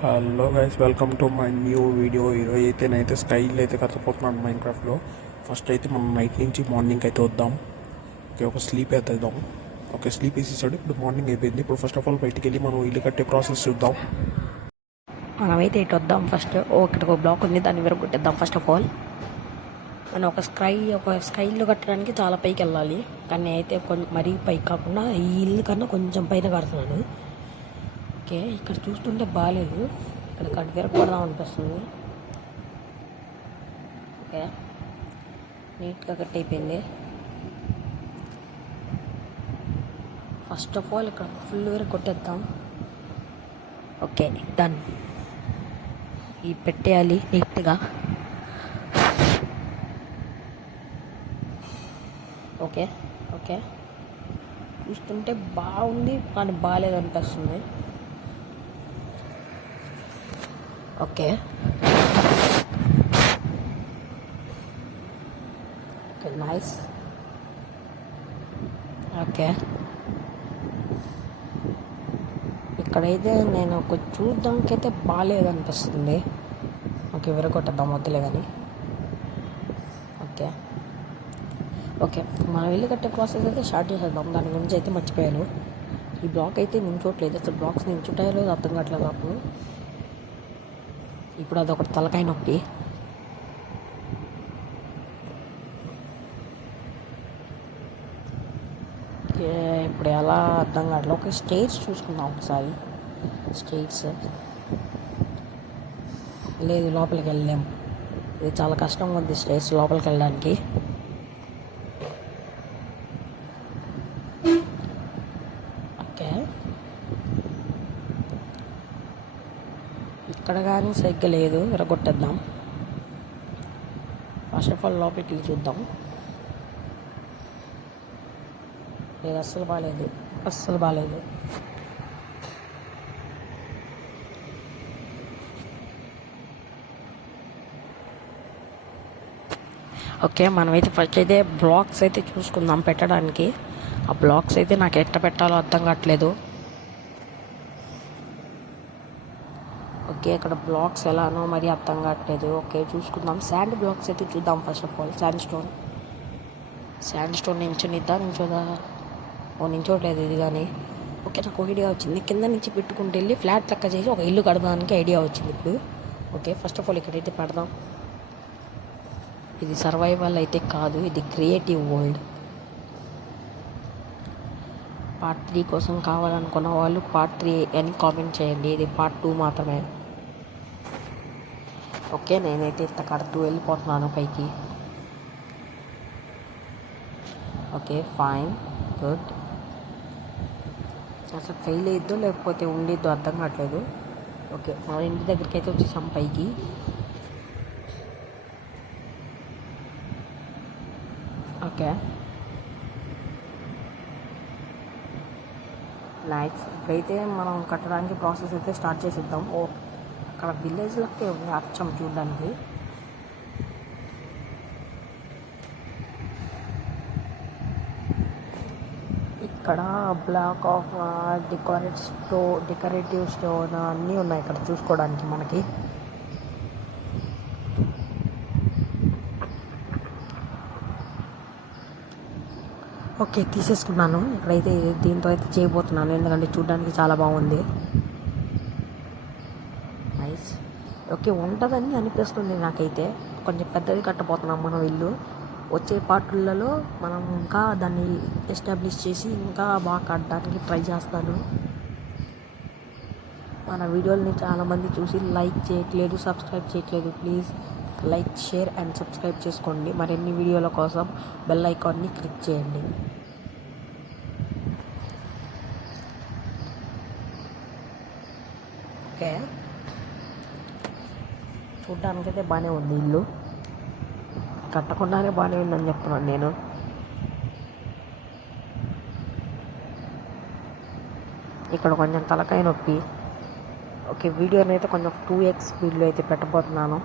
Hello guys, welcome to my new video. ఈరోజు అయితే నేనైతే స్టైల్ అయితే కట్టపోతున్నాను మైన్క్రాఫ్ట్లో. ఫస్ట్ అయితే మనం నైట్ నుంచి మార్నింగ్ అయితే వద్దాం. ఓకే, ఒక స్లీప్ వేద్దాం. ఓకే, స్లీప్ వేసేసాడు. ఇప్పుడు మార్నింగ్ అయిపోయింది. ఇప్పుడు ఫస్ట్ ఆఫ్ ఆల్ బయటికి వెళ్ళి మనం ఇల్లు కట్టే ప్రాసెస్ చూద్దాం. మనమైతే ఇటు వద్దాం. ఫస్ట్ ఇక్కడ ఒక బ్లాక్ ఉంది, దాన్ని విరగొట్టేద్దాం. ఫస్ట్ ఆఫ్ ఆల్ మనం ఒక స్కైలో కట్టడానికి చాలా పైకి వెళ్ళాలి, కానీ అయితే కొంచెం మరీ పైకి కాకుండా ఈ ఇల్లు కన్నా కొంచెం పైన కడుతున్నాను. ఓకే, ఇక్కడ చూస్తుంటే బాగాలేదు, ఇక్కడ కట్ విరగొడదాం అనిపిస్తుంది. ఓకే, నీట్గా కట్ అయిపోయింది. ఫస్ట్ ఆఫ్ ఆల్ ఇక్కడ ఫుల్ వరకు కొట్టేద్దాం. Okay, done. ఈ పెట్టేయాలి నీట్గా. ఓకే ఓకే చూస్తుంటే బాగుంది, కానీ బాగాలేదు అనిపిస్తుంది. Okay okay, nice. ఓకే, ఇక్కడైతే నేను ఒక చూడడానికి అయితే బాగాలేదు అనిపిస్తుంది. ఓకే, విరగొట్టేద్దాం వద్దులే కానీ. ఓకే ఓకే, మనం ఇల్లు కట్టే ప్రాసెస్ అయితే స్టార్ట్ చేసేద్దాం. దాని గురించి అయితే మర్చిపోయాను. ఈ బ్లాక్ అయితే నించోట్లేదు, అసలు బ్లాక్స్ నించుంటాయో అర్థం కావట్లేదు నాకు. ఇప్పుడు అదొకటి తలకాయ నొప్పి. ఇప్పుడు ఎలా అర్థం కావట్లేదు. ఒక స్టేట్స్ చూసుకుందాం ఒకసారి. స్టేట్స్ లేదు, లోపలికి వెళ్ళలేము. ఇది చాలా కష్టంగా ఉంది స్టేట్స్ లోపలికి వెళ్ళడానికి. ఓకే, ఇక్కడ కానీ సరిగ్గా లేదు, విరగొట్టేద్దాం. ఫస్ట్ ఆఫ్ ఆల్ లోపలికి వెళ్ళి చూద్దాం. లేదు, అస్సలు బాగాలేదు, అస్సలు బాగాలేదు. ఓకే, మనమైతే ఫస్ట్ అయితే బ్లాక్స్ అయితే చూసుకుందాం పెట్టడానికి. ఆ బ్లాక్స్ అయితే నాకు ఎట్ట పెట్టాలో అర్థం కావట్లేదు. ఓకే, ఇక్కడ బ్లాక్స్ ఎలానో మరి అర్థం కావట్లేదు. ఓకే, చూసుకుందాం. శాండ్ బ్లాక్స్ అయితే చూద్దాం. First of all sandstone నించోదా? నించోట్లేదు ఇది కానీ. ఓకే, నాకు ఐడియా వచ్చింది. కింద నుంచి పెట్టుకుంటూ వెళ్ళి ఫ్లాట్ లెక్క చేసి ఒక ఇల్లు కడదానికి ఐడియా వచ్చింది ఇప్పుడు. ఓకే, ఫస్ట్ ఆఫ్ ఆల్ ఇక్కడైతే పెడదాం. ఇది సర్వైవల్ అయితే కాదు, ఇది క్రియేటివ్ వరల్డ్. పార్ట్ 3 కోసం కావాలనుకున్న వాళ్ళు పార్ట్ 3 అని కామెంట్ చేయండి. ఇది పార్ట్ 2 మాత్రమే. ఓకే, నేనైతే ఇంత కడుతూ వెళ్ళిపోతున్నాను పైకి. Okay, fine, good. అసలు ఫెయిల్ అయ్యిద్దో లేకపోతే ఉండిద్దో అర్థం కావట్లేదు. ఓకే, మన ఇంటి దగ్గరికి అయితే వచ్చేసాం పైకి. Okay, nice. ఇప్పుడైతే మనం కట్టడానికి ప్రాసెస్ అయితే స్టార్ట్ చేసేద్దాం. అక్కడ విలేజ్ లెక్కే ఉంది అచ్చం చూడడానికి. ఇక్కడ బ్లాక్ ఆఫ్ డెకరేటివ్ స్టోన్ అన్నీ ఉన్నాయి ఇక్కడ చూసుకోవడానికి మనకి. ఓకే, తీసేసుకున్నాను. ఇక్కడైతే దీంతో అయితే చేయబోతున్నాను, ఎందుకంటే చూడడానికి చాలా బాగుంది. నైస్. ఓకే, ఉంటుందని అనిపిస్తుంది నాకైతే. కొంచెం పెద్దది కట్టబోతున్నాం మనం ఇల్లు. వచ్చే పార్టులలో మనం ఇంకా దాన్ని ఎస్టాబ్లిష్ చేసి ఇంకా బాగా కట్టడానికి ట్రై చేస్తాను. మన వీడియోని చాలామంది చూసి లైక్ చేయట్లేదు, సబ్స్క్రైబ్ చేయట్లేదు. Please like, share and subscribe చేసుకోండి. మరిన్ని వీడియోల కోసం బెల్ ఐకాన్ని క్లిక్ చేయండి. ఓకే, చూడ్డానికైతే బాగానే ఉంది ఇల్లు. కట్టకుండానే బాగానే ఉందని చెప్తున్నాను నేను. ఇక్కడ కొంచెం తలకాయ నొప్పి. ఓకే, వీడియోని అయితే కొంచెం 2x స్పీడ్లో అయితే పెట్టబోతున్నాను.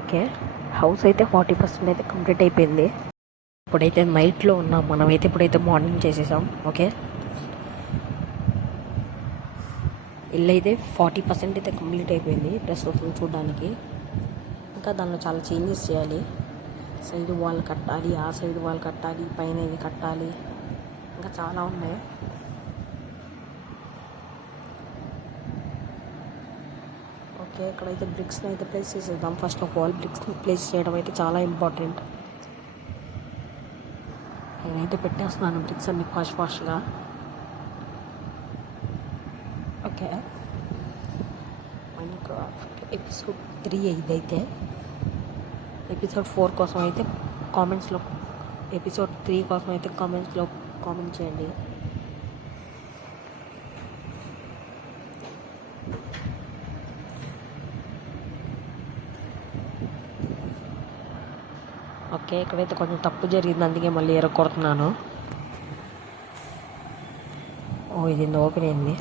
ఓకే, హౌస్ అయితే 40% అయితే కంప్లీట్ అయిపోయింది. ఇప్పుడైతే నైట్లో ఉన్నాం మనమైతే. ఇప్పుడైతే మార్నింగ్ చేసేసాం. ఓకే, ఇల్లు అయితే 40% అయితే కంప్లీట్ అయిపోయింది ప్రస్తుతం చూడడానికి. ఇంకా దానిలో చాలా చేంజెస్ చేయాలి. సైడ్ వాల్ కట్టాలి, ఆ సైడ్ వాల్ కట్టాలి, పైన ఇది కట్టాలి, ఇంకా చాలా ఉన్నాయి. ఓకే, ఇక్కడైతే బ్రిక్స్ని అయితే ప్లేస్ చేసేద్దాం. ఫస్ట్ ఆఫ్ ఆల్ బ్రిక్స్ని ప్లేస్ చేయడం అయితే చాలా ఇంపార్టెంట్. నేనైతే పెట్టేస్తున్నాను బ్రిక్స్ అన్ని ఫాస్ట్గా. ఓకే, మైన్క్రాఫ్ట్ ఎపిసోడ్ 3 ఇదైతే. ఎపిసోడ్ 4 కోసం అయితే కామెంట్స్లో, ఎపిసోడ్ 3 కోసం అయితే కామెంట్స్లో కామెంట్ చేయండి. ఓకే, ఇక్కడైతే కొంచెం తప్పు జరిగింది, అందుకే మళ్ళీ ఎరగొడుతున్నాను. ఇది ఓపెన్ అయింది.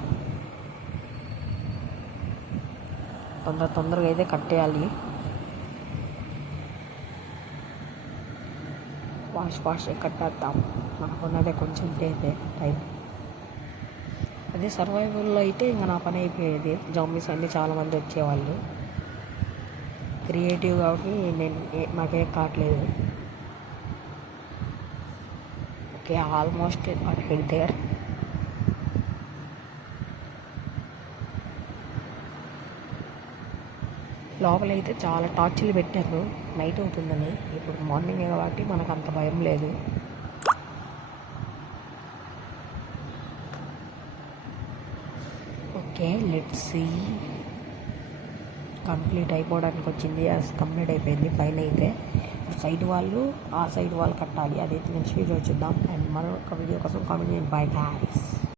తొందరగా అయితే కట్టేయాలి. ఫాస్ట్గా కట్టేద్దాం. మనకున్నదే కొంచెం టైం. అదే సర్వైవల్లో అయితే ఇంకా నా పని అయిపోయేది. జాంబీస్ అన్నీ చాలామంది వచ్చేవాళ్ళు. క్రియేటివ్ కాబట్టి నాకేం కావట్లేదు. Okay, almost head there. లోపలైతే చాలా టార్చ్లు పెట్టారు నైట్ అవుతుందని. ఇప్పుడు మార్నింగ్ కాబట్టి మనకు అంత భయం లేదు. Okay, let's see. కంప్లీట్ అయిపోవడానికి వచ్చింది. కంప్లీట్ అయిపోయింది. పైన అయితే సైడ్ వాళ్ళు, ఆ సైడ్ వాళ్ళు కట్టాలి. అదైతే నెక్స్ట్ వీడియో చూద్దాం. అండ్ మరొక వీడియో కోసం కామెంట్ చేయండి. Bye guys.